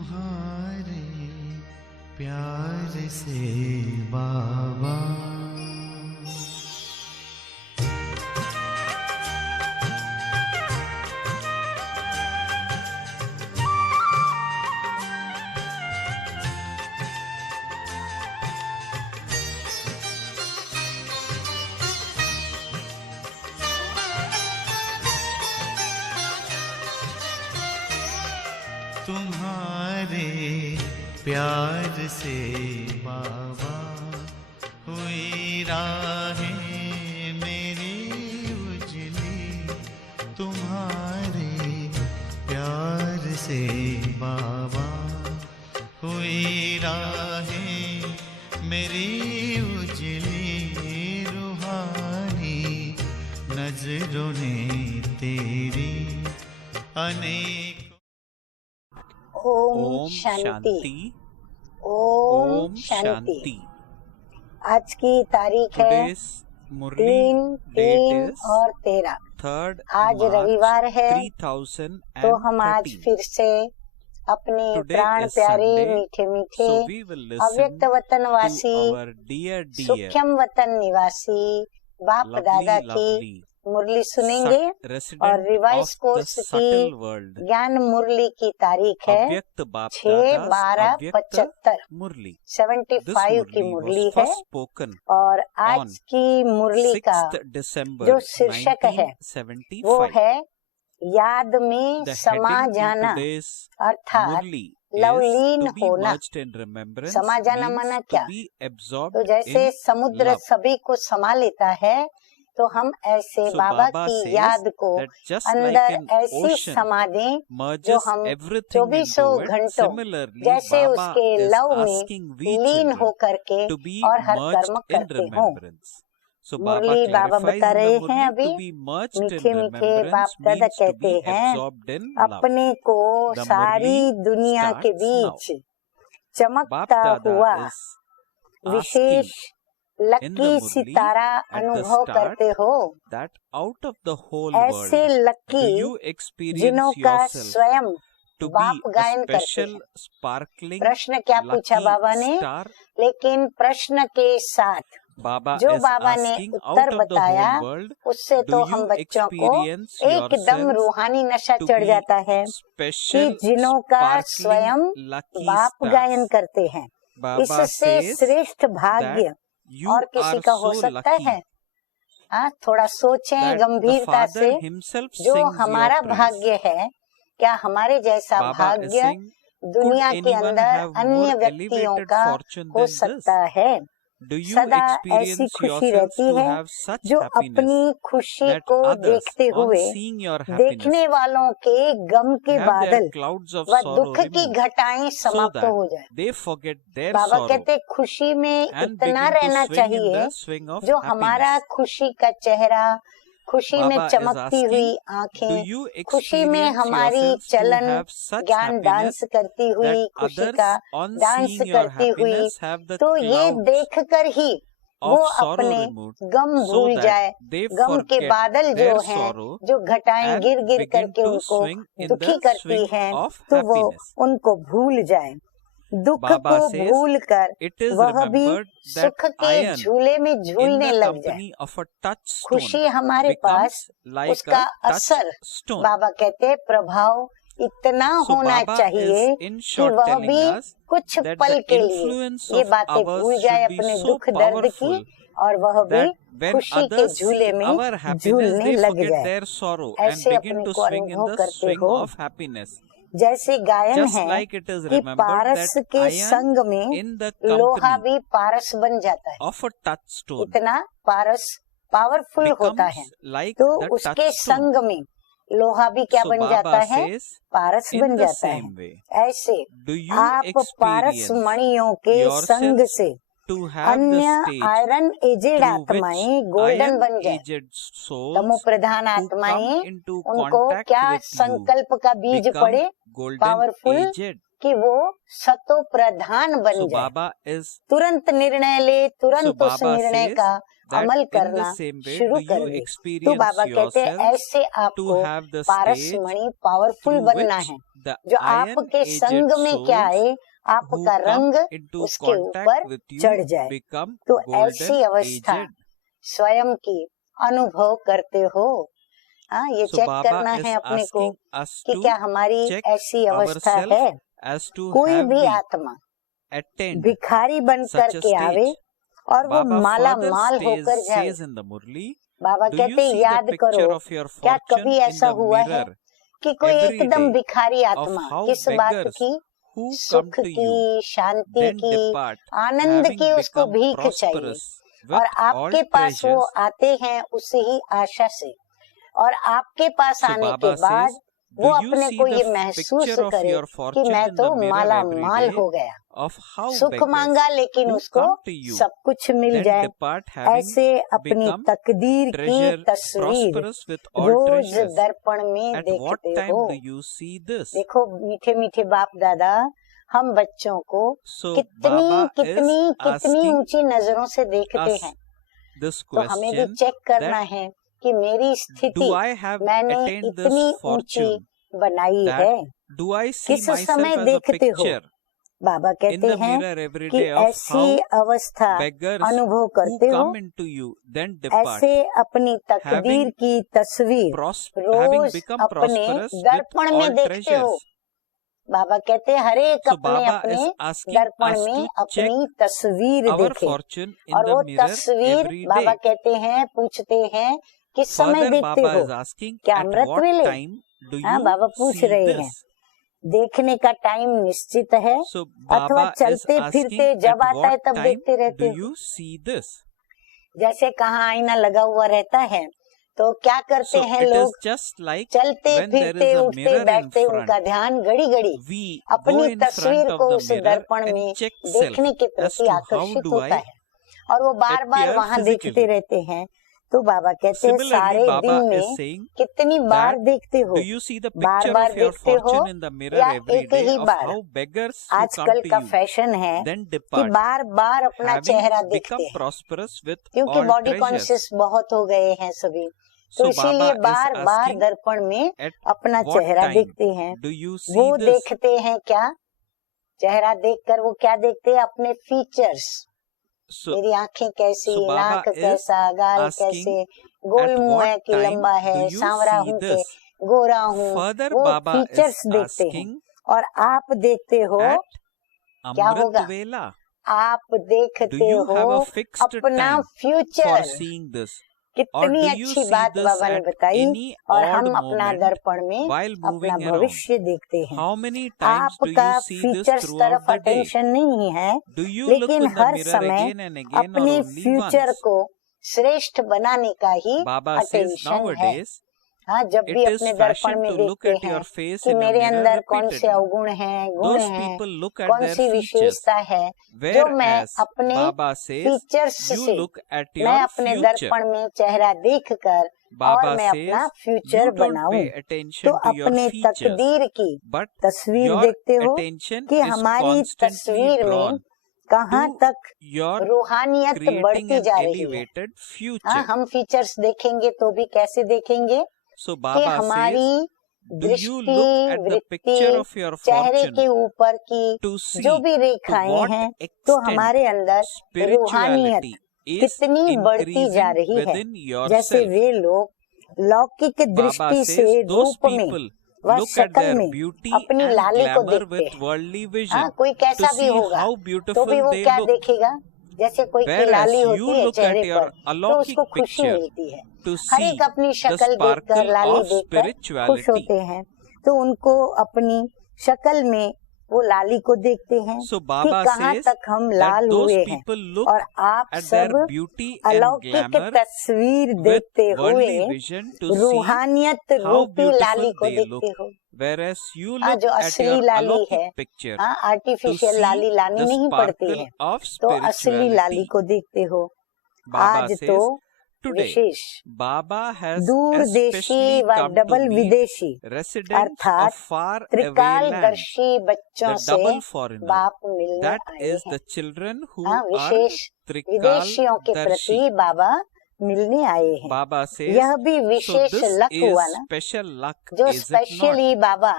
तुम्हारे प्यार से बाबा। तुम्हारे प्यार से बाबा हुई राहें मेरी उजली। तुम्हारे प्यार से बाबा हुई राहें मेरी उजली। रूहानी नजरों ने तेरी अनेक। ओम शांति। ओम शांति। आज की तारीख है 3/3/13। आज रविवार है, तो हम आज फिर से अपने प्राण प्यारे मीठे मीठे अव्यक्त वतनवासी सूक्ष्म वतन निवासी बाप दादा की मुरली सुनेंगे। और रिवाइज कोर्स की ज्ञान मुरली की तारीख है 6/12/75 75 की मुरली है। और आज की मुरली का जो शीर्षक है वो है याद में समा जाना, अर्थात लवलीन होना। समा जाना माना क्या? तो जैसे समुद्र सभी को समा लेता है, तो हम ऐसे बाबा की याद को अंदर ऐसी समा दें जो हम 24 घंटों जैसे उसके लव में लीन हो करके और हर कर्म करते हों। मुरली बाबा बता रहे हैं अभी, मीठे मीठे बाप दादा कहते हैं अपने को सारी दुनिया के बीच चमकता हुआ विशेष लकी सितारा अनुभव करते हो। ऐसे लकी जिन्हों का स्वयं बाप गायन करते हैं। प्रश्न क्या पूछा बाबा ने, लेकिन प्रश्न के साथ जो बाबा ने उत्तर बताया उससे तो हम बच्चों को एकदम रूहानी नशा चढ़ जाता है कि जिन्हों का स्वयं बाप गायन करते हैं। इससे श्रेष्ठ भाग्य और किसी का हो सकता है? थोड़ा सोचें गंभीरता से। जो हमारा भाग्य है, क्या हमारे जैसा भाग्य दुनिया के अंदर अन्य व्यक्तियों का हो सकता है? सदा ऐसी खुशी रहती है जो अपनी खुशी को देखते हुए देखने वालों के गम के बादल व दुख की घटाएं समाप्त हो जाए। बाबा कहते खुशी में इतना रहना चाहिए जो हमारा खुशी का चेहरा, खुशी में चमकती हुई आंखें, खुशी में हमारी चलन ज्ञान डांस करती हुई, खुशी का डांस करती हुई, तो ये देखकर ही वो अपने गम भूल जाए। गम के बादल जो हैं, जो घटाएं गिर गिर करके उनको दुखी करती हैं, तो वो उनको भूल जाए। दुख को भूल कर वह भी सुख के झूले में झूलने लग जाए। खुशी हमारे पास उसका असर, बाबा कहते प्रभाव इतना होना चाहिए कि वह भी कुछ पल के लिए ये बातें भूल जाए अपने दुख दर्द की, और वह भी खुशी के झूले में झूलने लग जाए। ऐसे अपने को अनुभव करते हो। जैसे गायन है कि पारस के संग में लोहा भी पारस बन जाता है। इतना पारस पावरफुल होता है, तो उसके संग में लोहा भी क्या बन जाता है? पारस बन जाता है। ऐसे आप पारस मणियों के संग से अन्य आयरन एजेड आत्माएं गोल्डन बन जाए। तमो प्रधान आत्माएं, उनको क्या संकल्प का बीज पड़े पावरफुल कि वो सतो प्रधान बन जाए। तुरंत निर्णय ले, तुरंत उस निर्णय का अमल करना शुरू कर दे। तो बाबा कहते हैं ऐसे आपको पारसमणि पावरफुल बनना है, जो आपके संग में क्या है, आपका रंग उसके ऊपर चढ़ जाए। तो ऐसी अवस्था स्वयं की अनुभव करते हो। हाँ, ये चेक करना है अपने को कि क्या हमारी ऐसी अवस्था है। कोई भी आत्मा भिखारी बन कर के आवे और वो माला माल होकर जाए। बाबा कहते याद करो, क्या कभी ऐसा हुआ है कि कोई एकदम भिखारी आत्मा किस बात की, सुख की, शांति की, आनंद की उसको भीख चाहिए, और आपके पास वो आते हैं उसी ही आशा से, और आपके पास आने के बाद वो अपने को ये महसूस करे कि मैं तो माला माल हो गया, सुख मांगा लेकिन उसको सब कुछ मिल जाए। ऐसे अपनी तकदीर की तस्वीर रोज दर्पण में देखते हो। देखो मीठे मीठे बाप दादा हम बच्चों को कितनी कितनी कितनी ऊंची नजरों से देखते हैं। तो हमें भी चेक करना है कि मेरी स्थिति मैंने इतनी ऊंची बनाई है, किस समय देखते हो। बाबा कहते हैं कि ऐसी अवस्था अनुभव करते हो, ऐसे अपनी तकदीर की तस्वीर रोज अपने दर्पण में देखते हो। बाबा कहते हैं हर एक अपने अपने दर्पण में अपनी तस्वीर देखे, और वो तस्वीर बाबा कहते हैं, पूछते हैं किस समय देखते हो, क्या अमृत वेले। हाँ, बाबा पूछ रहे हैं देखने का टाइम निश्चित है अथवा चलते फिरते जब आता है तब देखते रहते हो। जैसे कहाँ आईना लगा हुआ रहता है तो क्या करते हैं लोग, चलते फिरते उठते बैठते उनका ध्यान घड़ी घड़ी अपनी तस्वीर को उस दर्पण में देखने के प्रति आकर्षित होता है, और वो बार बार वहाँ देखते रहते हैं। तो बाबा कहते हैं सारे दिन में कितनी बार देखते हो, बार बार देखते हो या एक ही बार। आजकल का फैशन है कि बार बार अपना चेहरा देखते हैं, क्योंकि बॉडी कॉन्शियस बहुत हो गए हैं सभी, तो इसीलिए बार बार दर्पण में अपना चेहरा देखते हैं। वो देखते हैं क्या, चेहरा देखकर वो क्या देखते हैं, अपने फीचर्स। मेरी आंखें कैसी, नाक कैसा, गाल कैसे, गोल मुंह है कि लंबा है, सांवरा हूँ कि गोरा हूँ, वो फीचर्स देखते हैं। और आप देखते हो क्या होगा, आप देखते हो अपना फ्यूचर। कितनी अच्छी बात बाबा ने बताई। और हम अपना दर्पण में अपना भविष्य देखते हैं। आपका फीचर्स तरफ अटेंशन नहीं है, लेकिन हर समय अपने फ्यूचर को श्रेष्ठ बनाने का ही अटेंशन है। हाँ, जब भी अपने दर्पण में देखते हैं कि मेरे अंदर कौन से अवगुण हैं, गुण हैं, कौन सी विशेषता है, जो मैं अपने फीचर्स से, मैं अपने दर्पण में चेहरा देखकर और मैं अपना फ्यूचर बनाऊं। तो अपने तकदीर की तस्वीर देखते हो कि हमारी तस्वीर में कहाँ तक रूहानियत बढ़ती जा रही है। हाँ, हम फीचर्स देखेंगे तो भी कैसे देखेंगे कि हमारी दृष्टि, वृत्ति, चेहरे के ऊपर की जो भी रेखाएं हैं, तो हमारे अंदर रूहानियत कितनी बढ़ती जा रही है। जैसे वे लोग लौकिक दृष्टि से रूप में व शक्ल में अपनी लाली को देखते हैं। हाँ, कोई कैसा भी होगा तो भी वो क्या देखेगा, जैसे कोई की लाली होती है चेहरे पर तो उसको खुशी मिलती है। हर एक अपनी शक्ल देखकर, लाली देखकर खुश होते हैं, तो उनको अपनी शक्ल में वो लाली को देखते हैं कि कहाँ तक हम लाल हुए हैं। और आप सब अलौकिक तस्वीर देखते हुए रूहानियत रूपी लाली को देखते हो। जो असली लाली है, आर्टिफिशियल लाली लानी नहीं पड़ती है, तो असली लाली को देखते हो। आज तो विशेष, Baba has दूरदेशी especially व come डबल to meet विदेशी residents of अर्थात far away land, त्रिकालदर्शी बच्चों the से double foreigner, बाप मिलने that आए is हैं। the children who हाँ, are विशेष विदेशियों के प्रति Trikaldarshi. बाबा मिलने आए हैं। Baba says, यह भी so विशेष this लक is हुआ ना, special luck, जो is it not? Specially Baba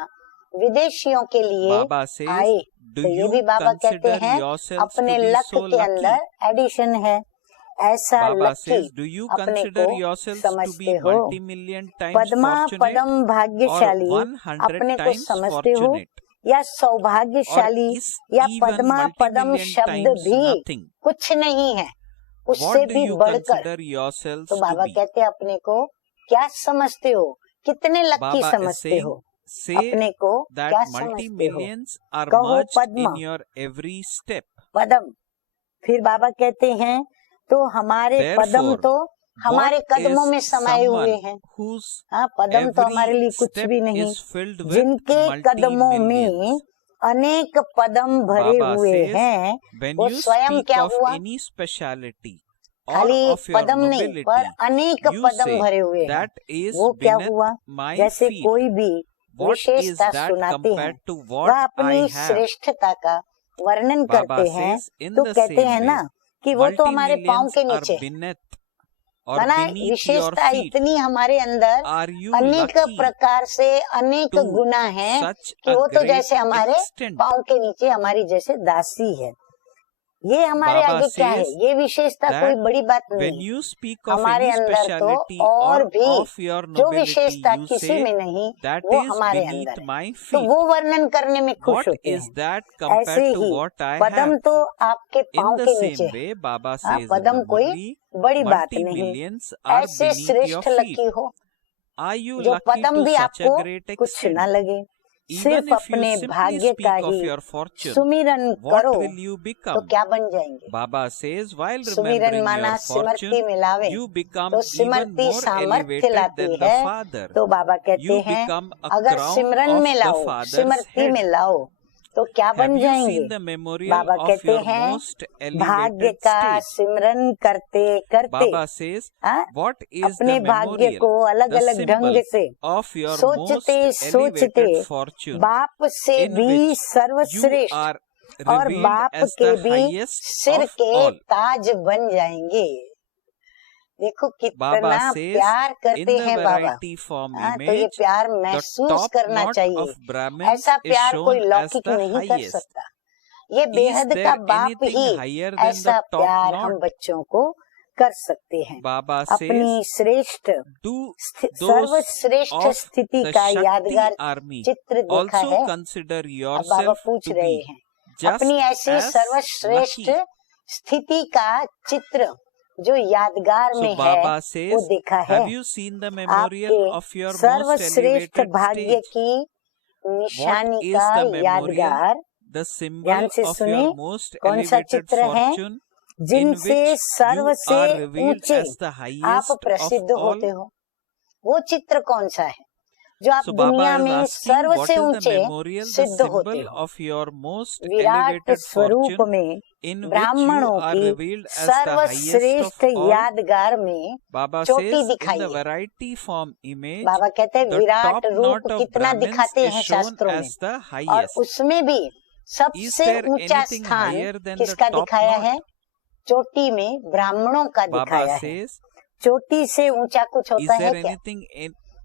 विदेशियों के लिए Baba says, आए। do तो ये you भी बाबा कहते consider हैं yourselves अपने to be लक so के lucky? अंदर एडिशन है। ऐसा Baba lucky says, do you अपने consider को yourselves to समझते be हो? multi-million times Padma fortunate Padma or भाग्यशाली 100 अपने को times समझते हो, fortunate? या Or सौभाग्यशाली, is या even पद्मा पदम multi-million शब्द times भी nothing? कुछ नहीं है, उससे What do भी you बढ़कर। consider yourselves तो to बाबा be? कहते हैं अपने को क्या समझते हो, कितने लकी Baba is समझते saying, हो, say अपने को that क्या समझते हो। multi-millions are कहो merged Padma, in your every step. पदम। फिर बाबा कहते हैं तो हमारे पदम Therefore, तो हमारे what कदमों में is समाये हुए someone हैं। whose हाँ, पदम तो हमारे लिए every कुछ step भी नहीं, is filled with जिनके कदमों में multi-millions? अनेक पदम भरे Baba हुए says, हैं, when वो you स्वयं speak क्या of हुआ, any speciality or खाली of your पदम नहीं nobility, पर अनेक you पदम say भरे हुए हैं। that is वो क्या beneath हुआ, my जैसे feet. कोई भी What is विशेषता that सुनाते हैं, compared to वह what I अपनी have? श्रेष्ठता का वर्णन Baba करते हैं, says, in तो the कहते same हैं way, ना कि वो तो हमारे पाँव multi-millions के are नीचे, beneath or माना beneath your विशेषता feet. इतनी हमारे अंदर Are you अनेक lucky प्रकार से अनेक to गुना है such कि a वो तो great जैसे हमारे extent? पाँव के नीचे हमारी जैसे दासी है। ये हमारे Baba आगे क्या है, says ये विशेषता that कोई बड़ी बात नहीं when है। you speak of हमारे any अंदर तो speciality और or भी of your जो nobility, विशेषता you किसी say में नहीं, that वो is हमारे beneath अंदर है, my तो feet. वो वर्णन करने में खुश What होते is हैं। that ऐसे compared to he what I Padma have? तो आपके In पाँव the के same नीचे है। way, Baba हाँ, says in पदम the कोई Murli, बड़ी बात नहीं, multi-millions are ऐसे beneath your श्रेष्ठ feet. लकी हो Are you जो lucky पदम to भी such a आपको great कुछ extent? ना लगे, Even सिर्फ if you अपने simply भाग्य का speak of he your fortune, सुमिरन what करो will you तो become? क्या बन जाएंगे। Baba says, while सुमिरन remembering माना your सिमरती fortune, मिलावे, you become तो even सिमरती more सामर्थ्य elevated लाती than the है। Father. तो बाबा कहते You हैं become a अगर crown सिमरन of में the लाओ, Father's सिमरती head. में लाओ तो क्या Have बन you जाएंगे। seen the memorial Baba of कहते your हैं most भाग्य elevated का state? सिमरन करते करते Baba says, हाँ, what is अपने the भाग्य को memorial, अलग the अलग ढंग symbol से of your most सोचते सोचते elevated fortune, बाप से in भी which you सर्वश्रेष्ठ are और revealed बाप as के the भी highest सिर of के all? ताज बन जाएंगे। देखो Baba कितना says, प्यार in करते the हैं बाबा। variety form हाँ, तो ये image, प्यार the महसूस top करना knot चाहिए। of Brahmins ऐसा is प्यार कोई shown as लौकिक the नहीं कर highest. सकता। ये Is बेहद का there बाप anything he higher than the ऐसा top प्यार हम knot? बच्चों को कर सकते हैं। Baba अपनी says, श्रेष्ठ do those सर्वश्रेष्ठ of स्थिति the का Shakti यादगार army चित्र देखा also है। consider अब बाबा yourself पूछ to रहे be हैं just अपनी ऐसी as सर्वश्रेष्ठ lucky. स्थिति का चित्र जो यादगार So में है Baba वो says, देखा है। have you seen the memorial आपके of your most सर्वश्रेष्ठ elevated भाग्य stage? की What निशानी is का the memorial, यादगार the symbol ध्यान से of सुने, your most कौन सा elevated चित्र है fortune, in जिनसे which सर्व you से are revealed ऊंचे as the आप highest of प्रसिद्ध all? होते हो। वो चित्र कौन सा है जो आप So Baba दुनिया is में asking, सर्व what से is the ऊंचे memorial, the सिद्ध होते symbol हो। of your most Virat elevated स्वरूप fortune, में in which you ब्राह्मणों are की revealed as the highest सर्वश्रेष्ठ of all? यादगार में Baba चोटी says, in the दिखाइए। variety form image, बाबा कहते हैं the विराट top रूप knot of कितना Brahmins दिखाते is हैं shown शास्त्रों में, as the और highest. उसमें भी Is सबसे there ऊंचा anything स्थान higher than the किसका top दिखाया knot? है, चोटी में ब्राह्मणों का Baba दिखाया है। says, चोटी से ऊंचा कुछ is होता है there क्या। anything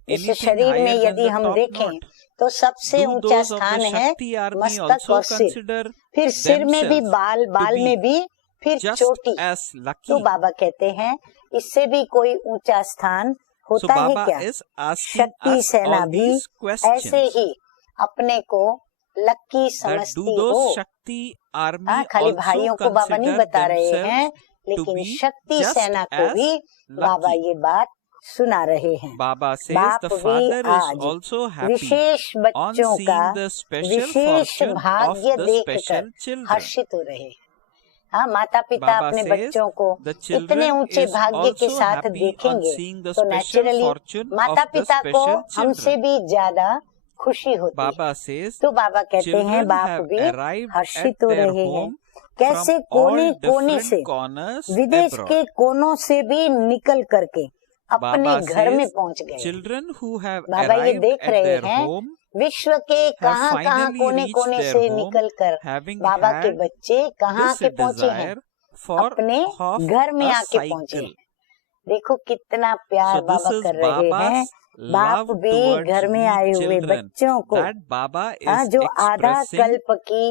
इस anything शरीर में higher than यदि the हम top देखें knot? तो सबसे Do ऊंचा those of स्थान the है Shakti army मस्तक also और सिर, consider फिर सिर में भी themselves बाल, to बाल में be भी, फिर just चोटी। as तो lucky? बाबा कहते हैं इससे भी कोई ऊंचा स्थान So होता है Baba क्या। is asking शक्ति us सेना all भी these ऐसे questions. ही अपने को लक्की That do समझती हो। those Shakti army हाँ, खाली also भाइयों को बाबा नहीं consider बता रहे हैं, themselves to लेकिन be शक्ति just सेना को as भी बाबा lucky? ये बात सुना रहे हैं। Baba says बाप the भी Father is आज also happy विशेष on बच्चों का seeing the special wishes fortune of भाग्य the देखकर special children. हर्षित हो रहे हैं। हाँ, माता पिता Baba अपने says बच्चों को the इतने children ऊंचे is भाग्य के also साथ happy on देखेंगे seeing the तो special नेचुरली fortune of माता the पिता को special हमसे children. भी ज्यादा खुशी होती है। Baba says तो बाबा कहते हैं children बाप have भी arrived हर्षित at हो their रहे हैं home कैसे कोने कोने से, विदेश के कोनों से भी निकल करके अपने घर में पहुंच गए। बाबा ये देख रहे हैं विश्व के कहाँ कोने कोने से निकलकर बाबा के बच्चे कहाँ के पहुंचे हैं, अपने घर में आके पहुंचे हैं। देखो कितना प्यार बाबा कर रहे हैं। बाप भी घर में आए हुए बच्चों को जो आधा कल्प की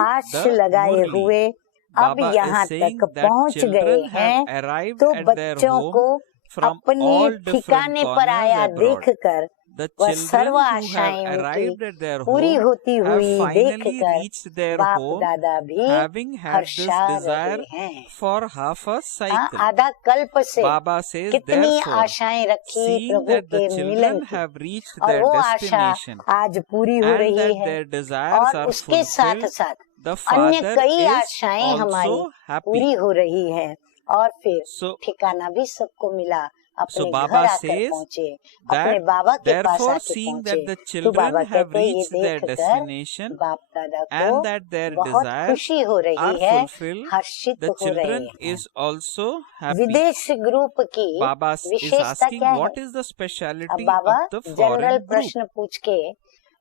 आश लगाए हुए अब यहाँ तक पहुँच गए हैं, तो बच्चों को अपने ठिकाने पर आया देखकर वह सर्व आशाएं उनकी पूरी होती हुई देखकर बाप दादा भी हर्षा रहे हैं। आधा कल्प से कितनी आशाएं रखी प्रभु के मिलन की, और वो आशा आज पूरी हो रही है, और उसके साथ साथ अन्य कई आशाएं हमारी पूरी हो रही है, और फिर ठिकाना भी सबको मिला, अपने घर आकर पहुंचे, अपने बाबा के पास आके पहुंचे। तो बाबा कहते ये देखकर बाप दादा को बहुत खुशी हो रही है, हर्षित हो रहे हैं। विदेश ग्रुप की विशेषता क्या है? अब बाबा जनरल प्रश्न पूछ के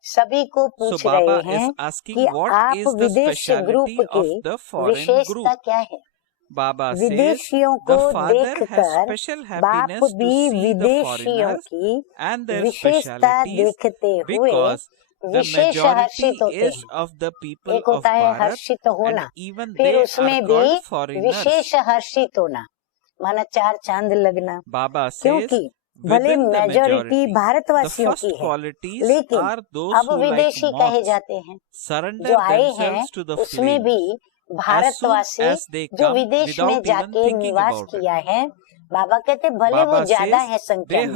सभी को पूछ रहे हैं कि आप विदेश ग्रुप की विशेषता क्या है? विदेशियों को देखकर बाप भी विदेशियों की विशेषता देखते हुए विशेष हर्षित होते हैं। एक होता है हर्षित होना, फिर उसमें भी विशेष हर्षित होना, माना चार चांद लगना, क्योंकि भले मेजॉरिटी भारतवासियों की है, लेकिन अब विदेशी कहे जाते हैं। जो आए हैं उसमें भी भारतवासी जो विदेश में जाके निवास किया है, बाबा कहते भले वो ज्यादा है संख्या में,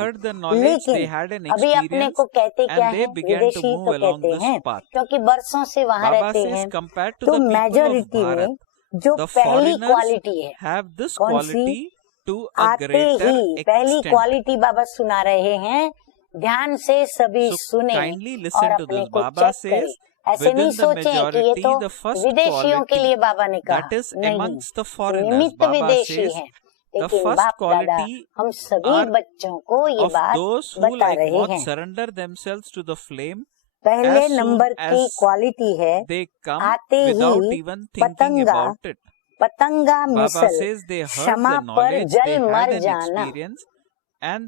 लेकिन अभी अपने को कहते क्या है? विदेशी तो कहते हैं, क्योंकि बरसों से वहाँ रहते हैं। तो मेजॉरिटी में जो पहली क्वालिटी है, कौन सी? आते ही पहली क्वालिटी बाबा सुना रहे हैं, ध्यान से सभी सुने और अपने को चेक करें। ऐसे नहीं सोचे कि ये तो विदेशियों के लिए बाबा ने कहा, नहीं, निमित्त विदेशी है, लेकिन बाप दादा हम सभी बच्चों को ये बात बता रहे हैं। पहले नंबर की क्वालिटी है, आते ही पतंगा मिसल क्षमा पर जल मर जाना।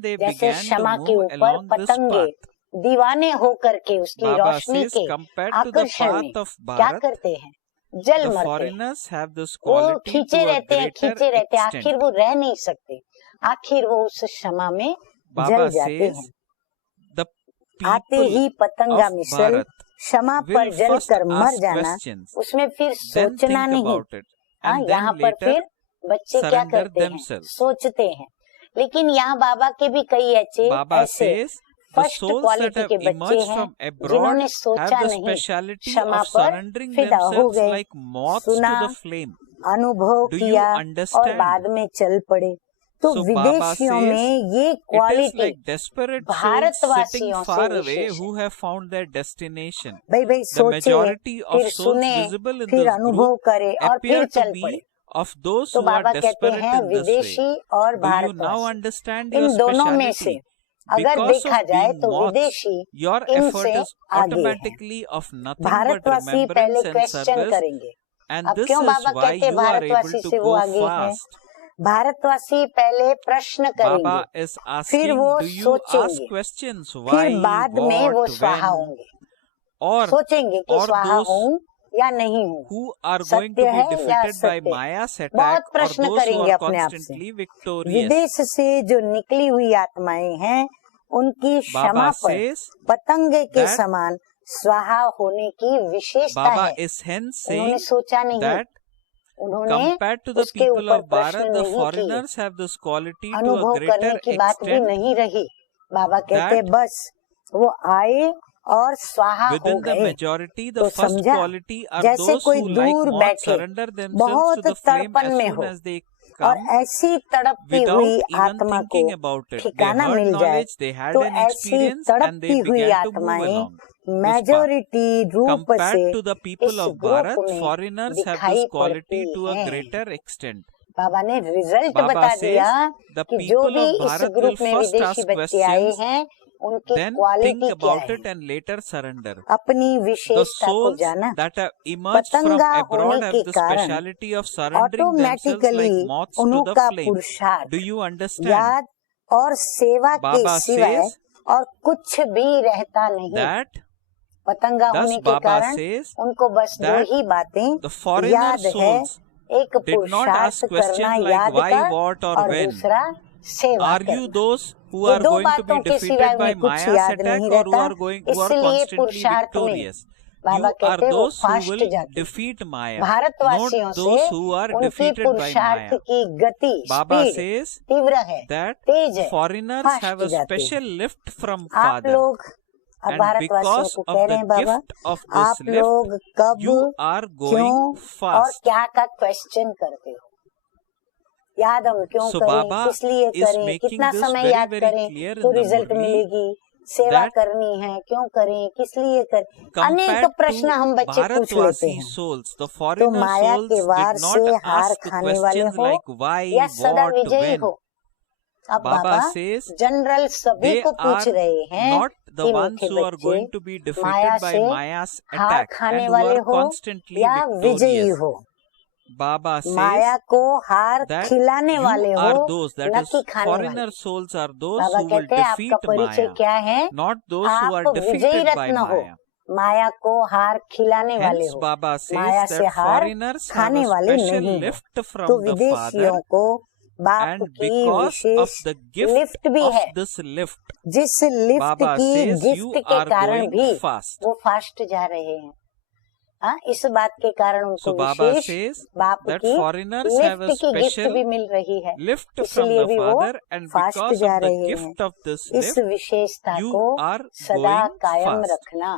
जैसे क्षमा के ऊपर पतंगे दीवाने होकर के उसकी रोशनी के आकर्षण में क्या करते हैं? जल मरते हैं, वो खींचे रहते हैं, आखिर वो रह नहीं सकते, आखिर वो उस क्षमा में जल जाते हैं। आते ही पतंगा मिसल क्षमा पर जल कर मर जाना, उसमें फिर सोचना नहीं। यहाँ पर फिर बच्चे क्या करते हैं? सोचते हैं। लेकिन यहाँ बाबा के भी कई ऐसे फर्स्ट क्वालिटी के बच्चे हैं जिन्होंने सोचा नहीं, क्षमा पर फिदा हो गए, सुना, अनुभव किया और बाद में चल पड़े। तो विदेशियों में ये क्वालिटी भारतवासियों से भाई सोचे, फिर सुने, फिर अनुभव करे और फिर चल पड़े। तो बाबा कहते हैं विदेशी और भारतवासी इन दोनों में से अगर देखा जाए तो विदेशी इनसे आगे है। भारतवासी पहले क्वेश्चन करेंगे, अब क्यों बाबा कहते हैं भारतवासी से वो आगे है? भारतवासी पहले प्रश्न करेंगे, फिर वो सोचेंगे, फिर बाद में वो स्वाहा होंगे, और सोचेंगे कि स्वाहा हूँ या नहीं हूँ, सत्य है या असत्य। बहुत प्रश्न करेंगे अपने आप से। विदेश से जो निकली हुई आत्माएं हैं, उनकी क्षमा पर पतंगे के समान स्वाहा होने की विशेषता है। उन्होंने सोचा नहीं, उन्होंने उसके ऊपर प्रश्न नहीं किए, अनुभव करने की बात भी नहीं रही। बाबा कहते बस वो आए और स्वाहा हो गए। तो समझा, जैसे कोई दूर बैठे बहुत तड़पन में हो और ऐसी तड़पती हुई आत्मा को ठिकाना मिल जाए, तो ऐसी तड़पती हुई आत्माएं मेजॉरिटी रूप से Compared to the people इस of ग्रुप Bharat, में foreigners have दिखाई this quality पड़ती to a हैं। greater extent. बाबा ने रिजल्ट Baba बता says दिया the कि जो people भी of इस Bharat will ग्रुप में first विदेशी ask बच्चे आए questions, हैं उनकी then think क्वालिटी क्या about है, it and later surrender. अपनी The विशेषता को souls जाना। that have emerged from पतंगा abroad होने have के the कारण speciality of surrendering themselves automatically like moths to the उनका flame. पुरुषार्थ Do you understand? याद और सेवा के Baba सिवाय says और कुछ भी रहता नहीं। that पतंगा thus होने के Baba कारण says उनको बस दो that ही बातें the foreigner याद है, souls एक did not ask पुरुषार्थ करना questions like याद why, का what or और when. दूसरा सेवा Are you करना। those who ये are दो going to be बातों के सिवाय defeated by उन्हें कुछ Maya's याद attack नहीं or who रहता, are इसलिए constantly पुरुषार्थ में victorious? बाबा You are कहते वो those who फास्ट will जाते। defeat Maya, भारतवासियों not से those who are उनकी defeated by पुरुषार्थ Maya. की गति Baba स्पीड says तीव्र है, that तेज है, foreigners फास्ट have a जाते हैं। special lift from आप Father, लोग अब and भारतवासियों because को of कह रहे the हैं बाबा, gift of this आप lift, लोग कब, you are क्यों going और fast. क्या का क्वेश्चन करते हो। याद हम क्यों So करें, Baba किस लिए is करें, making कितना this समय very, याद very करें clear तो in the रिजल्ट Murli मिलेगी, सेवा that करनी है क्यों करें, किस लिए करें, अनेक compared प्रश्न to हम बच्चे पूछ लेते Bharatvasi हैं। souls, the तो foreigner माया souls के वार did से not हार ask खाने वाले questions हो like why, या सदा what, विजयी when. हो। अब Baba बाबा says जनरल सभी they को पूछ are रहे हैं not the कि ones मीठे who are बच्चे going to be Maya defeated by से Maya's हार attack खाने and who वाले are हो constantly या विजयी victorious. हो। Baba माया says को हार that खिलाने वाले you हो, are those, that न is कि खाने वाले। foreigner souls are those Baba who will कहते हैं defeat आपका परिचय Maya, क्या है, not those who are आप विजयी defeated by रत्न हो, Maya. माया को हार खिलाने वाले Hence हो, Baba माया says से that हार foreigners have खाने a वाले special नहीं हो। lift तो from the विदेशियों Father, को बाप and की because of विशेष the gift लिफ्ट भी of है, this lift, जिस लिफ्ट Baba की says गिफ्ट you के are कारण going भी fast. वो फास्ट जा रहे हैं। हाँ, इस बात के कारण उनको So Baba विशेष says बाप that की foreigners have a लिफ्ट की गिफ्ट special भी मिल रही है, lift from इसलिए the भी वो Father, and फास्ट because जा of the रहे हैं। gift of this इस lift, विशेषता you को are सदा going कायम fast. रखना।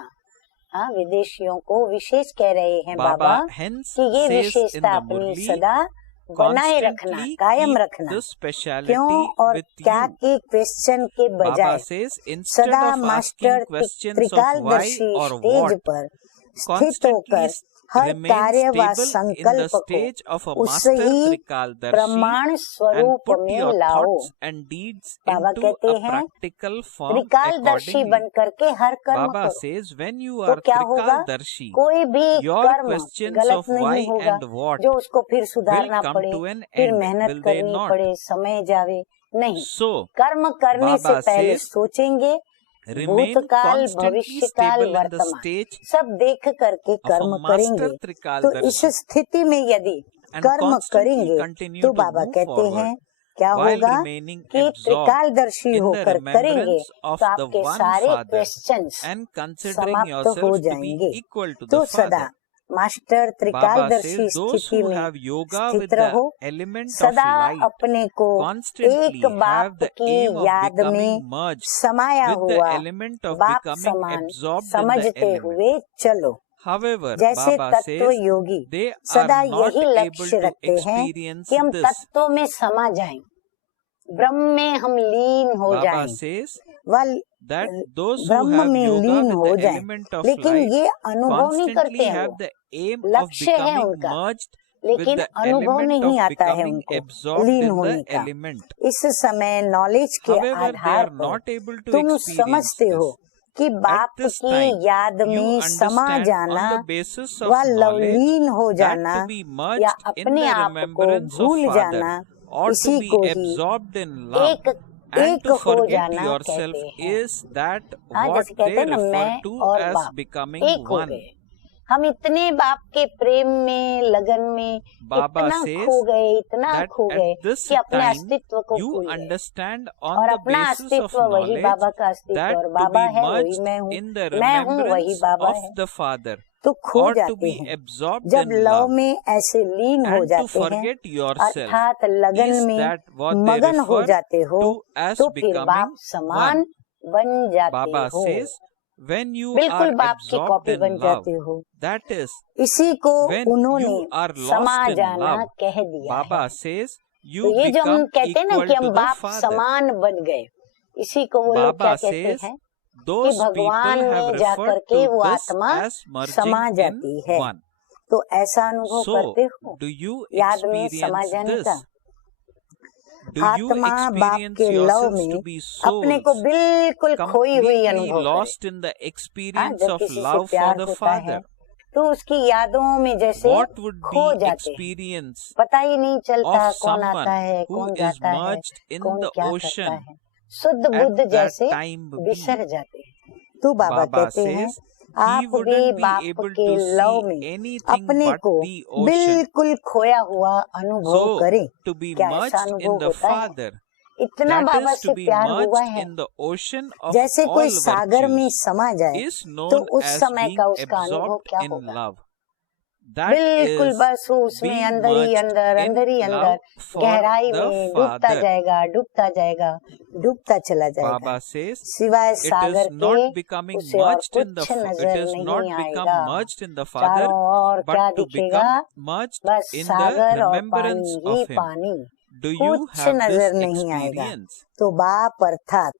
हाँ, विदेशियों को विशेष कह रहे हैं Baba बाबा hence कि ये says in विशेषता the अपनी Murli, सदा बनाए रखना, constantly कायम keep रखना। this speciality क्यों और with क्या you. के क्वेश्चन के Baba बजाय says instead सदा of master asking questions of why त्रिकालदर्शी or stage what, पर स्थित constantly होकर हर remain कार्य व stable in the संकल्प को stage of a उस master ही Trikaldarshi प्रमाण and स्वरूप put में your लाओ। thoughts and deeds Baba into कहते a हैं practical form त्रिकालदर्शी accordingly. बन करके हर कर्म Baba करो, says when you तो are क्या होगा, Trikaldarshi, कोई भी your कर्म questions गलत of why नहीं होगा and what जो उसको फिर will सुधारना come पड़े, to an फिर end, मेहनत will they करनी not? पड़े, समय जावे। नहीं, So कर्म करने से Baba पहले says सोचेंगे, remain भूतकाल constantly भविष्यकाल stable in the वर्तमान stage सब देख करके of a कर्म master करेंगे। तो इस Trikaldarshi स्थिति में यदि and कर्म constantly करेंगे continue तो to बाबा move कहते forward हैं क्या while होगा remaining कि absorbed त्रिकालदर्शी in the होकर करेंगे remembrance of तो the आपके one सारे Father क्वेश्चंस and considering समाप्त हो yourself to be जाएंगे। equal to तो the सदा Father. Master Baba त्रिकालदर्शी says those स्थिति who में have yoga with स्थित the रहो, element of सदा light अपने को constantly एक have बाप the की aim of याद में becoming merged समाया with the हुआ element of बाप becoming समान absorbed in the समझते element. हुए चलो। However, जैसे Baba तत्व says योगी they सदा are not यही able लक्ष्य to रखते हैं experience कि हम this. तत्वों में समा जाएं, ब्रह्म में हम लीन हो Baba जाएं, says वह that those who Brahma have में yoga लीन with हो the जाएं, element of लेकिन light ये अनुभव नहीं करते constantly हैं have वो, the aim of लक्ष्य है becoming उनका, merged with लेकिन the अनुभव element नहीं of आता है becoming उनको absorbed लीन in होने the का। element. इस समय नॉलेज के However, they आधार are पर not able to तुम experience समझते हो this. कि At बाप this की time, याद you में समा understand जाना on the basis of व knowledge लवलीन हो that जाना to be या merged in अपने the आप को remembrance of भूल Father जाना, or to इसी be को ही absorbed in love एक and एक to हो forget जाना yourself कहते हैं। is that हाँ, what जैसे कहते they हैं ना, refer मैं to और as बाप becoming एक हो one. गए। हम इतने बाप के प्रेम में लगन में Baba इतना says खो गए, इतना that खो गए at this कि अपने time अस्तित्व को you भूल गए। understand और on the अपना basis of अस्तित्व वही knowledge बाबा का अस्तित्व that और to बाबा be है वही merged मैं हूँ, in the मैं हूँ वही remembrance बाबा of है। the Father तो खो or to जाते be हैं absorbed जब in लव love में ऐसे लीन हो and to जाते हैं, forget yourself अर्थात लगन is में that what they मगन हो refer जाते हो, to as तो फिर बाप becoming समान one. बन जाते Baba हो, says when you बिल्कुल are बाप की absorbed कॉपी in बन love, जाते हो। that is इसी को when उन्होंने you are समा lost in जाना love. कह दिया है। Baba says तो you ये जो हम become कहते हैं ना equal कि to हम the बाप Father. समान बन गए, इसी को वो लोग क्या Baba कहते says हैं, those भगवान people have में जाकर referred के to वो this आत्मा as समा merging जाती in है। one. तो ऐसा अनुभव So, करते हो do you याद में समा experience जाने this? का? Do you आत्मा बाप experience के लव yourselves में to be अपने को souls बिल्कुल खोई हुई completely अनुभव करे। lost in the हाँ, experience जब of किसी से love for प्यार the होता है Father? तो उसकी यादों में जैसे What would खो be जाते हैं, experience पता ही नहीं चलता of कौन आता someone है who कौन is जाता है merged in कौन the क्या करता ocean है, शुद्ध at बुद्ध that जैसे time be? बिसर जाते हैं। तो बाबा Baba कहते हैं says he आप भी wouldn't be बाप able के to लव see में anything अपने but को the ocean. बिल्कुल खोया हुआ अनुभव So, करें। to be क्या ऐसा merged in अनुभव the होता है? Father, इतना that बाबा is से to be प्यार हुआ merged है in the ocean of जैसे कोई all सागर में virtues, समा जाए is तो known उस as समय being का उसका अनुभव absorbed क्या in होगा? love. That बिल्कुल is बस वो उसमें being अंदर ही merged अंदर in अंदर ही अंदर love for गहराई the में डूबता Father. जाएगा डूबता जाएगा डूबता चला जाएगा। Baba says सिवाय it सागर is के not becoming उसे और merged in the कुछ it नजर is नहीं not become आएगा। merged in the Father, चारों ओर but क्या to दिखेगा? become merged बस in the सागर और remembrance पानी ही of Him. पानी, Do you कुछ have this नजर नहीं आएगा। experience? तो बाप अर्थात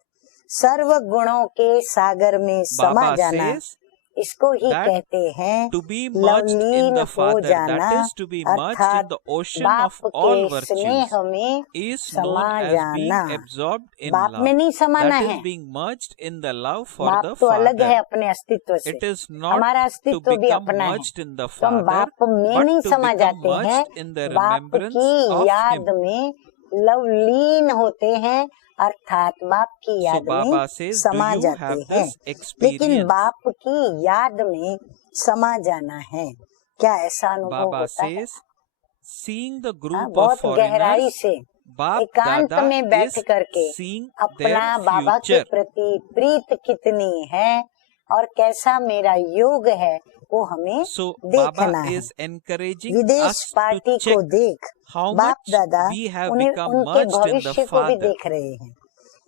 सर्व गुणों के सागर में समा Baba जाना, says इसको ही that कहते हैं to be merged in Lovleen the हो Father, जाना, that is to be merged in अर्थात the ocean बाप of all के स्नेह virtues, में is समा known as being जाना। absorbed in बाप में love. नहीं समाना That है, is being merged in the love for बाप the तो अलग है Father. अपने अस्तित्व से, It is not हमारा to अस्तित्व भी become अपना है। merged in the तो हम Father, बाप में but नहीं to समा become जाते हैं, merged in the बाप remembrance की of याद Him. में लवलीन होते हैं, अर्थात बाप की So याद में Baba says, do समा you जाते have हैं। this लेकिन experience? बाप की याद में समा जाना है, क्या ऐसा अनुभव Baba होता है? says, seeing the हाँ, group of बहुत गहराई foreigners, से Bap एकांत Dada में बैठ is करके seeing अपना their बाबा के future. प्रति प्रीत कितनी है और कैसा मेरा योग है वो हमें So देखना Baba है। is encouraging विदेश us पार्टी to check को देख how बाप much दादा we have उन्हें become उनके merged in the भविष्य को भी Father. देख रहे हैं।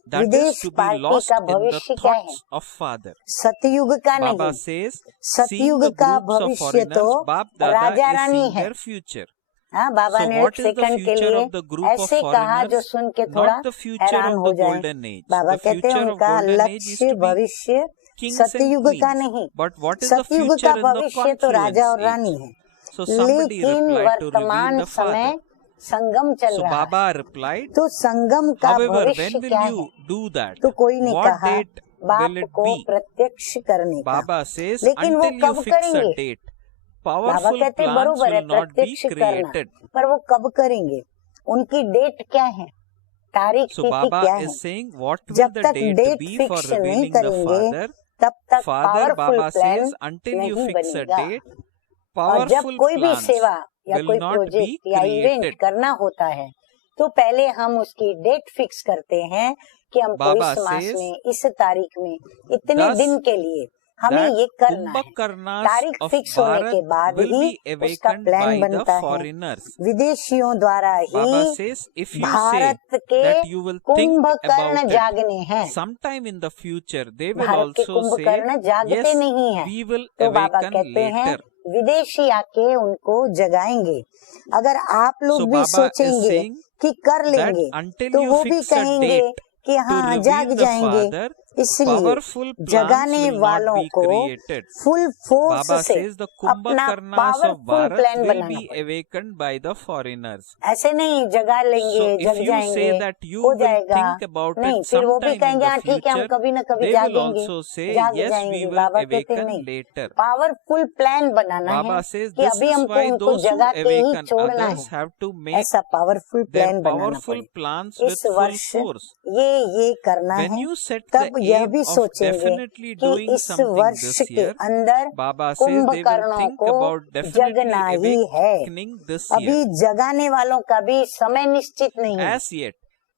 That is विदेश to be पार्टी lost का in the भविष्य क्या है? thoughts of Father. सतयुग का Baba नहीं, says, seeing सतयुग the का groups of भविष्य तो foreigners, Bap Dada Raja is Rani seeing है। their future. हाँ, बाबा So ने what एक is the सेकंड के future लिए of the group of ऐसे कहा जो foreigners? सुन के थोड़ा Not the future हैरान of हो the जाए। golden age. बाबा The कहते हैं future of उनका golden age is लक्ष्य to be भविष्य kings and सतयुग का queens. नहीं, But what is the सतयुग future का in the भविष्य तो राजा और confluence रानी age? है, So somebody लेकिन replied to reveal वर्तमान the समय Father. संगम चल So रहा है। Baba replied, तो संगम का however, भविष्य when क्या will है? you do that? तो कोई ने What कहा date बाप will it को be? प्रत्यक्ष करने का, Baba says, लेकिन वो until you कब fix a करेंगे? date, बाबा powerful कहते हैं plans बरोबर है will not be प्रत्यक्ष करना, created. पर वो कब करेंगे? उनकी डेट क्या है, तारीख So तिथि Baba क्या is है? saying, what will जब the तक date date be for fix नहीं revealing the करेंगे Father? तब तक Father, powerful Baba plan says, until you नहीं fix a बनेगा। date, और जब powerful कोई भी plans सेवा या will कोई not be प्रोजेक्ट या इवेंट created. करना होता है तो पहले हम उसकी डेट फिक्स करते हैं कि हमको Baba इस मास says, में इस तारीख में इतने thus दिन के लिए हमें that ये करना है। Kumbhakarnas तारीख of फिक्स होने Bharat के बाद will ही be उसका awakened प्लान by the बनता है। foreigners. विदेशियों द्वारा Baba he says, if you say Bharat के that you will think Kumbhakarna about it, जागने हैं। sometime in the future they will Bharat के also say, कुंभकर्ण जागते yes, नहीं हैं। we will तो बाबा awaken कहते हैं later. विदेशी आके उनको जगाएंगे। अगर आप लोग So भी Baba is सोचेंगे saying कि कर that लेंगे until तो you वो भी fix a कहेंगे date कि to हाँ reveal जाग the जाएंगे। Father, इसलिए powerful plans जगाने will not वालों be को created. फुल फोर्स Baba से says the अपना Kumbhakarnas of powerful Bharat plan will banana be पड़ेगा। awakened by the foreigners. ऐसे नहीं जगा लेंगे So if जग you जाएंगे say that you हो will जाएगा, think about नहीं, it फिर वो भी sometime in कहेंगे the हाँ ठीक है हम future, कभी न कभी they will जागेंगे also say, जाग yes, we जाएंगे। will बाबा कहते awaken नहीं, later. पावरफुल प्लान बनाना है Baba says कि this अभी is हमको why उनको those who जगा के ही awaken छोड़ना others है। have to make ऐसा powerful their plan banana powerful पड़ेगा। plans with इस full वर्ष force. ये करना When है, you set the तब यह aim भी of सोचेंगे definitely कि doing इस something वर्ष this के year, अंदर Baba says they will कुंभकर्णों think को about definitely जगना ही है। awakening this year. अभी जगाने वालों का भी समय निश्चित नहीं है। As yet,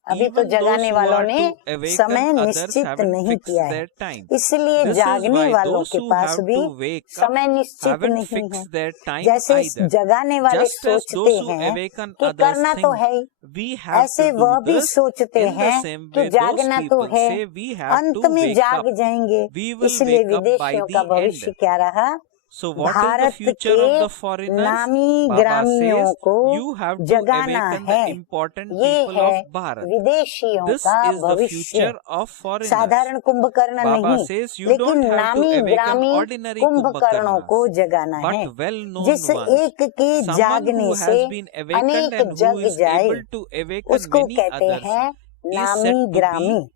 अभी तो even those जगाने who वालों are ने to समय awaken others निश्चित haven't नहीं fixed किया है, their time. इसलिए This is जागने why वालों those के who पास have भी to wake up समय निश्चित haven't नहीं है। fixed their time जैसे either. जगाने वाले Just as सोचते those who हैं awaken कि others करना तो think है ही, we have ऐसे to वह do भी this, सोचते in the हैं same कि way those जागना तो people है, say we have अंत to में wake जाग up. जाएंगे। We will इसलिए wake up by विदेशियों का the भविष्य end. क्या रहा? So what is the Bharat future of the के foreigners? नामी Baba ग्रामीणों says को you have to जगाना awaken the है। important ये people है of Bharat. विदेशियों This का is the भविष्य। future of foreigners. साधारण कुंभकर्ण Baba नहीं, says you लेकिन don't have to नामी awaken ग्रामीण ordinary कुंभकर्णों को Kumbhakarnas, जगाना है, but well-known जिस ones. एक के Someone जागने who से has been awakened अनेक and who जग is जाए, able to awaken उसको many कहते others हैं is नामी said to ग्रामी। be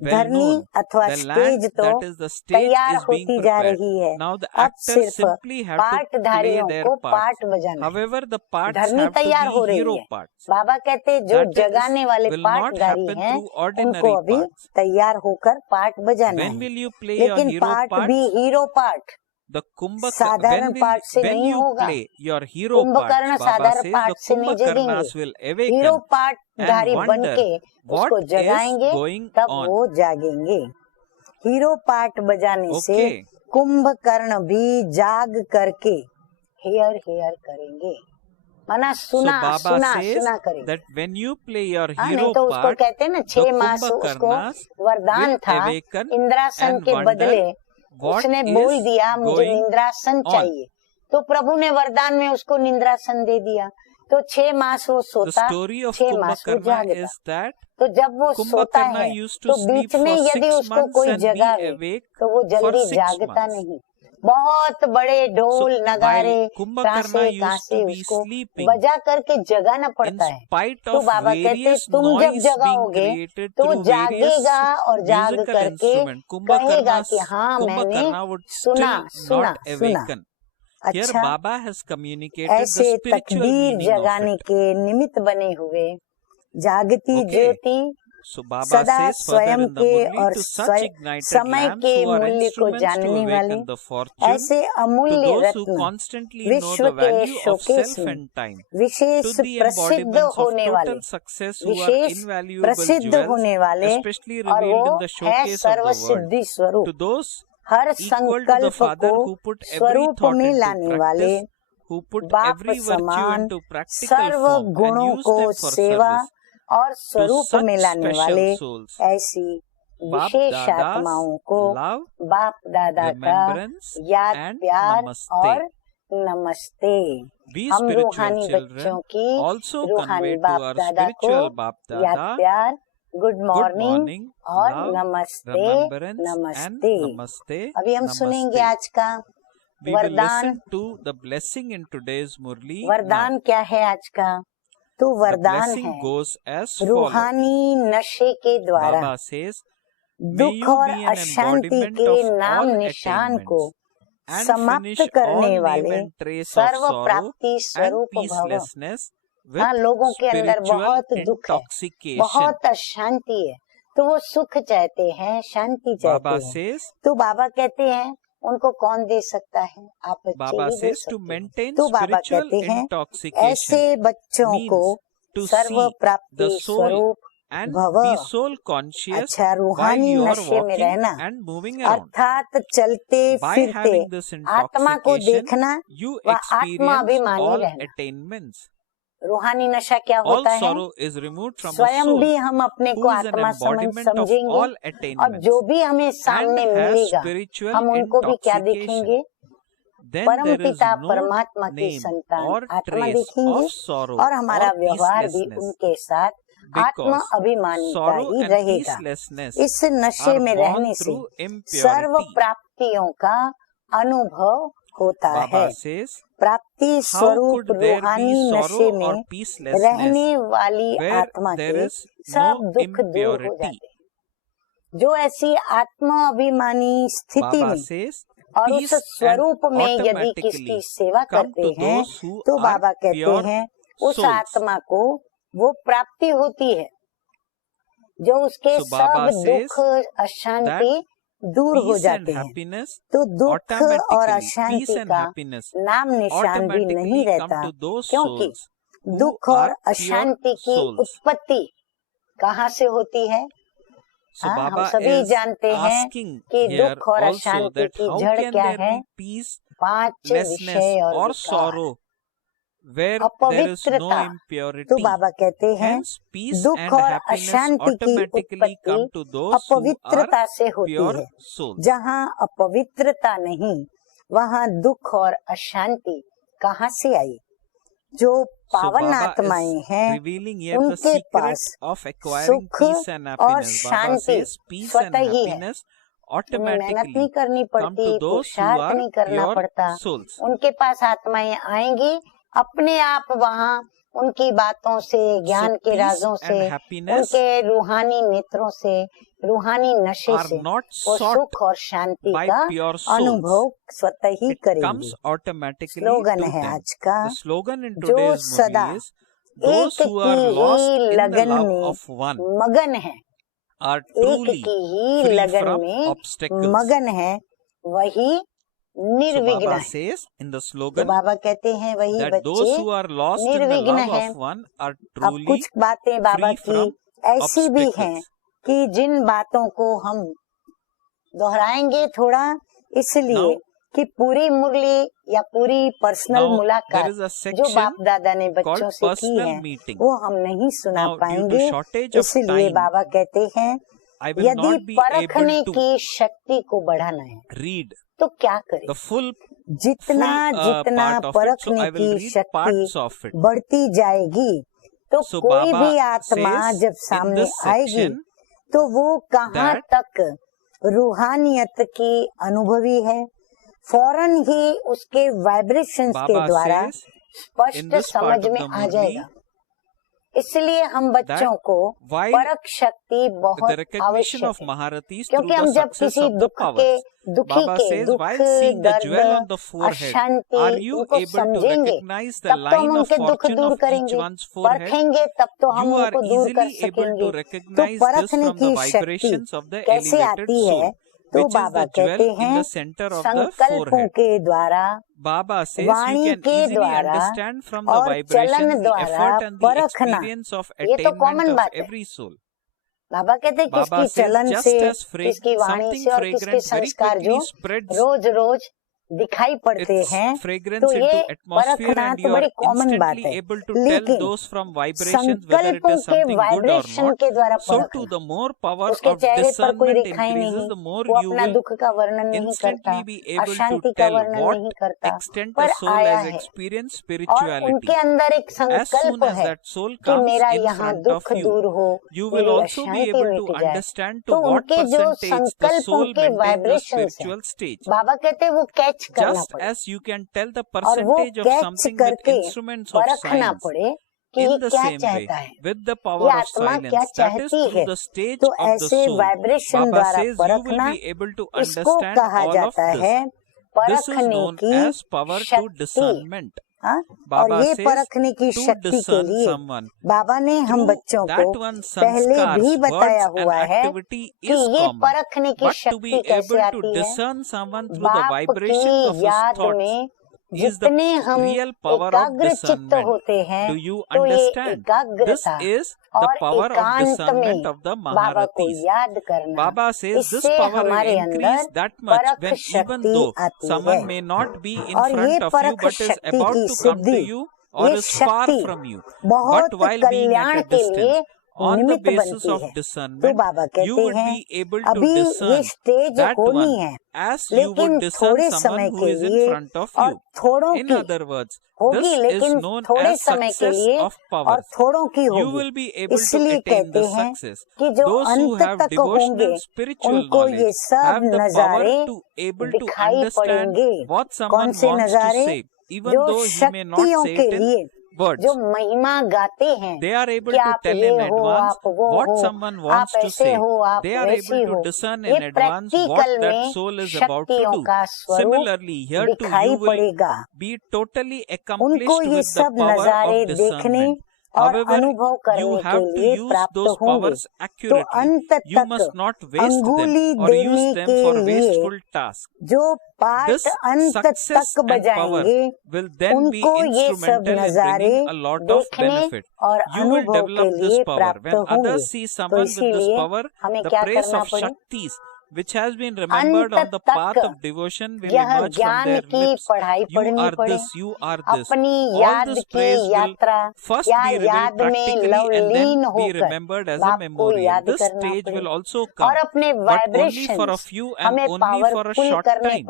Dharni well-known. अथवा The स्टेज land, तो that is the stage, तैयार is being होती जा prepared. रही है, Now the अब actors सिर्फ simply have to play पाठधारियों their को parts. पाठ बजाना है। However, the parts Dharni have to तैयार हो be रही hero है। parts. बाबा कहते हैं जो That is, जगाने वाले will not पाठधारी happen हैं through ordinary उनको अभी parts. तैयार होकर पाठ बजाना When है, will you play your लेकिन hero पाठ parts? भी हीरो पाठ The साधारण पाठ से when नहीं you होगा। play your hero parts, Kumbhakarna Baba साधारण says पाठ the से नहीं जगेंगे, Kumbhakarnas will hero awaken पाठधारी and बन wonder के उसको what is जगाएंगे, going तब on. वो जागेंगे। हीरो पाठ बजाने से Okay. कुंभकर्ण भी जाग करके हेयर हेयर करेंगे, माना So सुना Baba सुना says सुना करेंगे। that when you play your हाँ, hero नहीं तो उसको part, कहते हैं ना, the 6 मास उसको Kumbhakarnas वरदान will था awaken इंद्रासन and के wonder बदले। what उसने is बोल दिया मुझे going निंद्रासन on. चाहिए, तो प्रभु ने वरदान में उसको निंद्रासन दे दिया। तो 6 मास वो The सोता, story of 6 मास वो Kumbhakarna जागता। is that तो जब वो सोता Kumbhakarna है used to तो sleep बीच में for यदि 6 उसको months कोई and be जगावे awake तो वो for जल्दी 6 जागता months. नहीं। बहुत बड़े So ढोल नगारे while Kumbhakarna कांसे used कांसे to be उसको sleeping, बजा करके जगाना in पड़ता है। spite तो of बाबा कहते various तुम जब noise being जगाओगे created तो through various जागेगा और जाग musical करके instruments, कहेगा कि हाँ मैंने Kumbhakarna would सुना still सुना not सुना। awaken. Here अच्छा, Baba has communicated the ऐसे spiritual तकदीर meaning of जगाने it. के निमित्त बने हुए जागती Okay. ज्योति So Baba सदा says further स्वयं in the के Murli, और to such ignited समय lamps के who are मूल्य को instruments to जानने वाले awaken the fortune, ऐसे to अमूल्य those who रत्न constantly know विश्व the के value of शोकेस self में and time, विशेष to the प्रसिद्ध embodiments of होने वाले, total success who are wishes invaluable प्रसिद्ध jewels, होने वाले, especially और revealed वो in the है showcase of serve the world, सिद्धि स्वरूप, to those her equal to the संकल्प Father को who put every स्वरूप thought में into लाने वाले, practice, who put बाप every virtue समान into practical serve form and गुणों use को them for सेवा service, और to स्वरूप such में लाने special वाले souls, ऐसी Bap विशेष Dada's आत्माओं को love, बाप दादा का remembrance याद and प्यार namaste. और नमस्ते। We हम spiritual रूहानी children बच्चों की also रूहानी convey to बाप our दादा को spiritual Bap याद Dada प्यार, गुड good मॉर्निंग morning, और love, नमस्ते remembrance and नमस्ते। namaste. अभी हम सुनेंगे Namaste. आज का We will वरदान। listen to the blessing in today's Murli now. वरदान क्या है आज का? तो The वरदान blessing है goes as follows. रूहानी नशे के द्वारा Baba says, may दुख you और be an अशांति embodiment के of नाम all निशान को attainments and समाप्त finish करने all name वाले and trace of serve sorrow प्राप्ति and स्वरूप भव। peacelessness हाँ, with लोगों के अंदर spiritual बहुत दुख है, intoxication. बहुत अशांति है, तो वो सुख चाहते हैं, शांति चाहते Baba हैं। says, तो बाबा कहते हैं उनको कौन दे सकता है? आप बच्चे Baba he they says to सकते हैं। maintain तो बाबा spiritual कहते हैं intoxication ऐसे बच्चों को means to सर्व see प्राप्ति the soul स्वरूप and भव। be soul conscious अच्छा, while रूहानी you are नशे में walking रहना and moving around. अर्थात चलते By फिरते having this आत्मा को intoxication, देखना you व आत्मा experience अभिमानी all रहना। attainments. रूहानी नशा क्या All होता है? sorrow is removed from a स्वयं soul भी हम अपने who को is an आत्मा embodiment of समझेंगे all और attainments जो भी हमें and सामने has मिलेगा spiritual हम उनको भी क्या intoxication. देखेंगे? Then परम there is पिता no परमात्मा की name संतान or आत्मा trace देखेंगे of sorrow और हमारा or व्यवहार भी peacelessness, उनके साथ आत्मा because अभिमानी का sorrow ही and रहेगा। peacelessness इस नशे are में born रहने से through सर्व impurity. प्राप्तियों का अनुभव होता Baba है। says, प्राप्ति how स्वरूप could there रूहानी be नशे sorrow or में peacelessness रहने वाली where आत्मा there के is सब no दुख दूर हो impurity? जाते। जो ऐसी आत्मा अभिमानी स्थिति Baba में says, और उस peace and स्वरूप में यदि किसकी automatically सेवा come करते to हैं those who तो are बाबा कहते pure हैं उस souls. आत्मा को वो प्राप्ति होती है जो उसके So Baba सब says दुख अशांति दूर हो Peace and जाते हैं। happiness तो दुख और automatically, peace अशांति and का happiness नाम निशान भी नहीं automatically come रहता, to those क्योंकि souls who दुख और are pure अशांति की souls. उत्पत्ति कहाँ से होती है? So हाँ, हम Baba सभी is जानते हैं asking कि here दुख और also अशांति that की how जड़ can क्या there है? be peace, 5 lessness विषय और or विकार। sorrow where there is no अपवित्रता। impurity. तो बाबा कहते हैं Hence peace दुख and और happiness अशांति की automatically come उत्पत्ति to those who are अपवित्रता से होती pure है। souls. जहाँ अपवित्रता नहीं वहाँ दुख और अशांति कहाँ से आई? जो पावन आत्माएं हैं उनके पास सुख और शांति स्वतः ही है। मेहनत नहीं करनी पड़ती, पुरुषार्थ नहीं करना पड़ता। उनके पास आत्माएं आएंगी अपने आप, वहाँ उनकी बातों से, ज्ञान के राजों से, उनके रूहानी नेत्रों से, रूहानी नशे से वो सुख और शांति का अनुभव स्वतः ही करेंगे। स्लोगन है आज का, जो सदा एक की लगन में मगन है, एक की ही लगन में मगन है, वही निर्विघ्न है। तो बाबा कहते हैं वही बच्चे निर्विघ्न हैं। अब कुछ बातें बाबा की ऐसी भी हैं कि जिन बातों को हम दोहराएंगे थोड़ा, इसलिए कि पूरी मुरली या पूरी पर्सनल मुलाकात जो बाप दादा ने बच्चों से की है वो हम नहीं सुना पाएंगे। इसलिए बाबा कहते हैं यदि परखने की शक्ति को बढ़ाना है तो क्या करें? जितना जितना परखने की शक्ति बढ़ती जाएगी तो कोई भी आत्मा जब सामने आएगी तो वो कहाँ तक रूहानियत की अनुभवी है, फौरन ही उसके वाइब्रेशंस के द्वारा स्पष्ट समझ में आ जाएगा। इसलिए हम बच्चों को परख शक्ति बहुत आवश्यक है, क्योंकि हम जब किसी दुखी के दुख, दर्द, अशांति उनको समझेंगे तब तो हम उनके दुख दूर करेंगे, परखेंगे तब तो हम उनको दूर कर सकेंगे। तो परखने की शक्ति कैसे आती है? तो बाबा कहते हैं संकल्पों के द्वारा, वाणी के द्वारा और चलन द्वारा परखना, ये तो कॉमन बात है। बाबा कहते हैं किसकी चलन से, किसकी वाणी से और किसके संस्कार जो रोज रोज दिखाई पड़ते हैं, तो ये परखना तो बड़ी कॉमन बात है। लेकिन संकल्पों के वाइब्रेशन के द्वारा परखना, उसके चेहरे पर कोई रेखाएं नहीं, वो अपना दुख का वर्णन नहीं करता, अशांति का वर्णन नहीं करता, पर आया है और उनके अंदर एक संकल्प है कि मेरा यहाँ दुख दूर हो, मेरी अशांति मिट जाए। तो उनके जो संकल्पों के वाइब्रेशन है, बाबा कहते हैं वो कैच करना पड़े और वो कैच करके परखना पड़े कि ये क्या चाहता है, ये आत्मा क्या चाहती है। तो ऐसे वाइब्रेशन द्वारा परखना, इसको कहा जाता है परखने की शक्ति। और ये परखने की शक्ति के लिए बाबा ने हम बच्चों को पहले भी बताया हुआ है कि ये परखने की शक्ति कैसे आती है। बाप की याद में जितने हम एकाग्र चित्त होते हैं, तो ये एकाग्रता और एकांत में बाबा को याद करना, इससे हमारे अंदर परख शक्ति आती है। और ये परख शक्ति की सिद्धि, ये शक्ति बहुत कल्याण के लिए निमित्त बनती है। तो बाबा कहते हैं अभी ये स्टेज होनी है, लेकिन थोड़े समय के लिए और थोड़ों की होगी, लेकिन थोड़े समय के लिए और थोड़ों की होगी। इसलिए कहते हैं कि जो अंत तक होंगे उनको ये सब नजारे दिखाई पड़ेंगे। कौन से नजारे? जो शक्तियों के लिए जो महिमा गाते हैं कि आप ये हो, आप वो हो, आप ऐसे हो, आप वैसी हो, ये प्रैक्टिकल में शक्तियों का स्वरूप दिखाई पड़ेगा। उनको ये सब नजारे देखने और अनुभव करने के लिए प्राप्त होंगे। तो अंत तक अंगुली देने के लिए जो पाठ अंत तक बजाएंगे उनको ये सब नजारे देखने और अनुभव के लिए प्राप्त होंगे। तो इसीलिए हमें क्या करना पड़े? which has been remembered on the path of devotion will emerge from their lips. You are this, you are this. All this praise will first be revealed practically and then be remembered as a memorial. This stage will also come, but only for a few and only for a short time.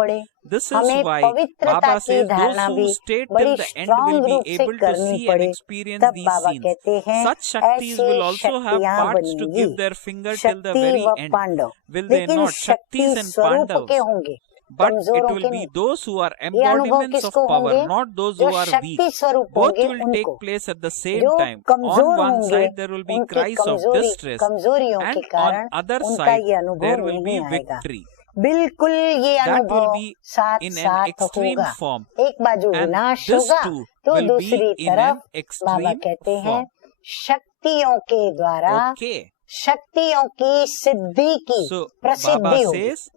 This is हमें why पवित्रता Baba की says those धारणा who भी stay till बड़ी the end strong will रूप be से able to करनी see and पड़े। experience तब these बाबा scenes. कहते हैं Such Shaktis will ऐसे also have शक्तियां parts to बनेंगी। give their finger till the शक्ति very व end. पांडव, Will they लेकिन not? शक्ति Shaktis and स्वरूप के Pandavas. होंगे, But it कमजोरों will के be नहीं। those who are ये अनुभव embodiments of किसको power, होंगे? not those जो who are weak. शक्ति स्वरूप Both होंगे will उनको। take place at the same जो time. On कमजोर one होंगे side there will be उनकी cries of distress, कमजोरियों के and on कारण other उनका side ये अनुभव there will be नहीं आएगा। victory. बिल्कुल ये That will अनुभव be साथ in an साथ extreme होगा। form. एक बाजू And विनाश this होगा too तो will दूसरी be in तरफ an बाबा extreme कहते हैं form. शक्तियों के द्वारा Okay. शक्तियों की सिद्धि की So प्रसिद्धि Baba होगी says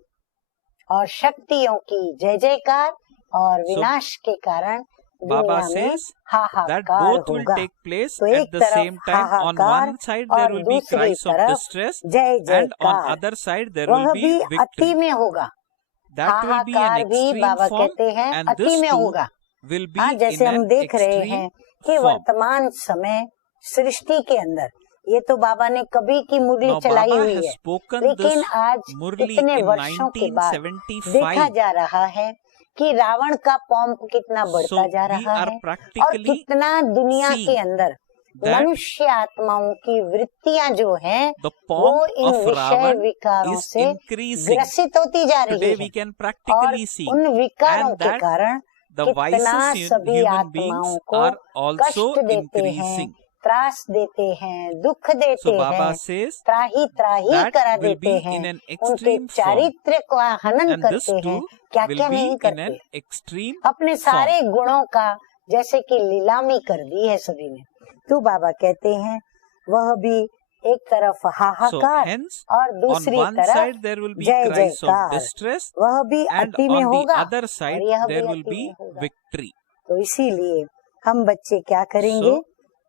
और शक्तियों की जय जयकार और विनाश के कारण Baba दुनिया में says that हाहाकार both will होगा। take place तो at एक the तरफ same time. On हाहाकार one side there और will be दूसरी cries of तरफ distress, जय and on जयकार। other side there वह will भी be अति victory. में होगा। That will be an हाहाकार भी extreme बाबा form, कहते हैं and अति this में too होगा। will be हाँ, in जैसे हम an देख रहे हैं extreme कि form. वर्तमान समय सृष्टि के अंदर ये तो बाबा ने कभी की मुरली Now चलाई Baba हुई has है, spoken लेकिन this आज Murli इतने in वर्षों के बाद देखा 1975. जा रहा है कि रावण का पॉम्प कितना बढ़ता So जा we रहा are है और practically कितना दुनिया seeing के अंदर that मनुष्य आत्माओं की वृत्तियां जो हैं the वो pomp इन of विषय Ravan विकारों is से increasing. ग्रसित होती जा रही Today है we can और practically see, उन विकारों and के that कारण the कितना wisest सभी human beings आत्माओं को are also कष्ट देते हैं, increasing. त्रास देते हैं, दुख So देते Baba हैं, says त्राही त्राही that करा will देते be हैं, in an उनके extreme form, चारित्र्य का हनन and this करते हैं, too क्या will क्या be नहीं in करते, an extreme अपने form. सारे गुणों का जैसे कि नीलामी कर दी है सभी ने। तो बाबा कहते हैं वह भी एक तरफ So हाहाकार hence और on दूसरी one तरफ side there will be जय cries of जयकार, distress, वह भी and अति में on the होगा other और side यह there भी will अति be में होगा। victory. तो इसीलिए हम बच्चे क्या करेंगे So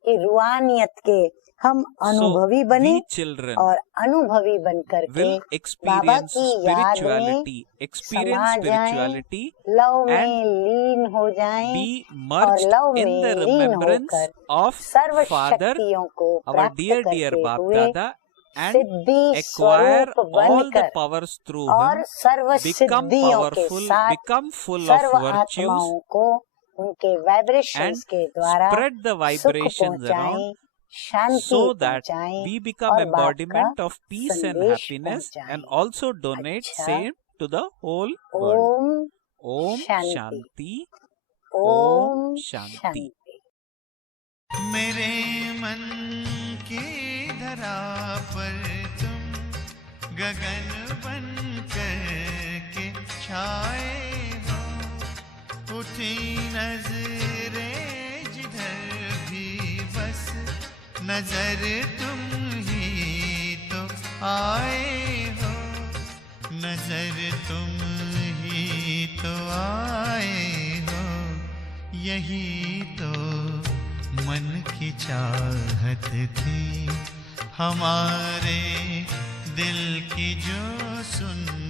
कि रूहानियत के हम अनुभवी बने we children और अनुभवी बन करके will बाबा experience की याद में spirituality, experience समा जाएं, spirituality, लव में and लीन हो जाएं be और merged लव in में the लीन remembrance होकर of सर्व Father, शक्तियों को our प्राप्त dear करते Bap हुए Dada, and सिद्धि acquire स्वरूप all the बनकर powers through और Him, सर्व become सिद्धियों के powerful, साथ become full of serve virtues, आत्माओं को उनके वाइब्रेशंस and के द्वारा spread the सुख vibrations पहुंचाएं, around, शांति so that पहुंचाएं we become और बाप का embodiment of peace and संदेश happiness, पहुंचाएं। and also donate अच्छा, same to the whole world. Om Om Shanti, Shanti. Om Shanti. शांति। मेरे मन की धरा पर तुम गगन बन कर के छाए हो, उठी नजरें जिधर भी बस नजर तुम ही तो आए हो, नजर तुम ही तो आए हो, यही तो मन की चाहत थी हमारे दिल की जो सुन